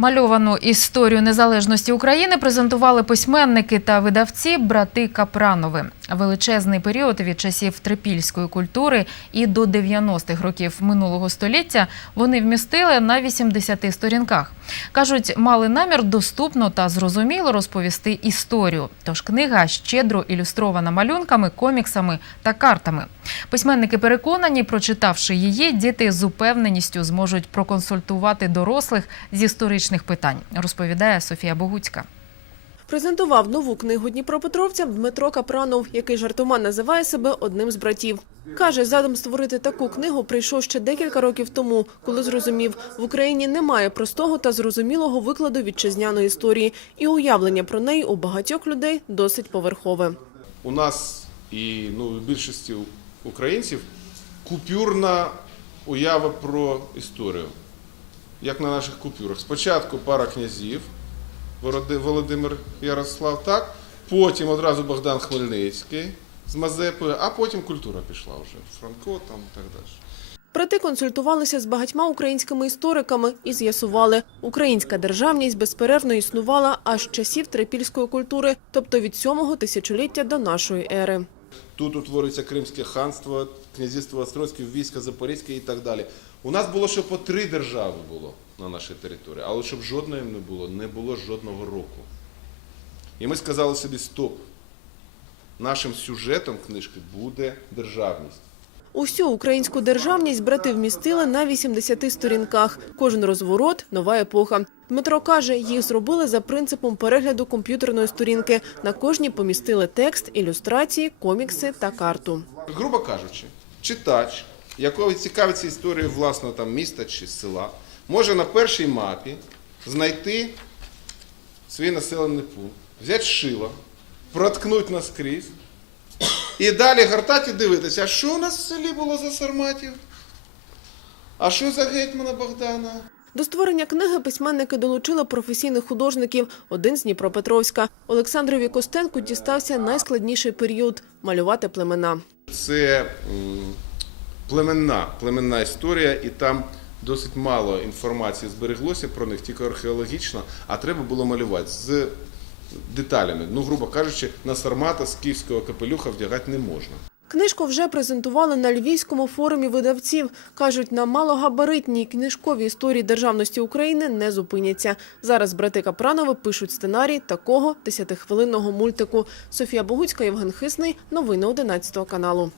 Мальовану історію незалежності України презентували письменники та видавці брати Капранови. Величезний період від часів трипільської культури і до 90-х років минулого століття вони вмістили на 80 сторінках. Кажуть, мали намір доступно та зрозуміло розповісти історію. Тож книга щедро ілюстрована малюнками, коміксами та картами. Письменники переконані, прочитавши її, діти з упевненістю зможуть проконсультувати дорослих з історичних питань, розповідає Софія Богуцька. Презентував нову книгу Дніпропетровцям Дмитро Капранов, який жартома називає себе одним з братів. Каже, задум створити таку книгу прийшов ще декілька років тому, коли зрозумів, в Україні немає простого та зрозумілого викладу вітчизняної історії, і уявлення про неї у багатьох людей досить поверхове. у нас і ну, у більшості українців купюрна уява про історію, як на наших купюрах. Спочатку пара князів, Володимир Ярослав, так, потім одразу Богдан Хмельницький з Мазепою, а потім культура пішла вже. Франко там і так далі. Брати консультувалися з багатьма українськими істориками і з'ясували, українська державність безперервно існувала аж з часів трипільської культури, тобто від сьомого тисячоліття до нашої ери. Тут утворюється Кримське ханство, князівство Острозьке, війська Запорізьке і так далі. У нас було ще по три держави було на нашій території, але щоб жодної не було, не було жодного року. І ми сказали собі: стоп. Нашим сюжетом книжки буде державність. Усю українську державність брати вмістили на 80 сторінках. Кожен розворот – нова епоха. Дмитро каже, їх зробили за принципом перегляду комп'ютерної сторінки. На кожній помістили текст, ілюстрації, комікси та карту. Грубо кажучи, читач, якого цікавиться історією власного там міста чи села, може на першій мапі знайти свій населений пункт, взяти шило, проткнути наскрізь і далі гортати і дивитися, а що у нас в селі було за сарматів? А що за гетьмана Богдана? До створення книги письменники долучили професійних художників, один з Дніпропетровська. Олександрові Костенку дістався найскладніший період – малювати племена. Це племенна, племенна історія, і там досить мало інформації збереглося про них, тільки археологічно, а треба було малювати з деталями. Ну, грубо кажучи, на сармата з київського капелюха вдягати не можна. Книжку вже презентували на Львівському форумі видавців. Кажуть, на малогабаритній книжковій історії державності України не зупиняться. Зараз брати Капранови пишуть сценарій такого 10-хвилинного мультику. Софія Богуцька, Євген Хисний. Новини 11 каналу.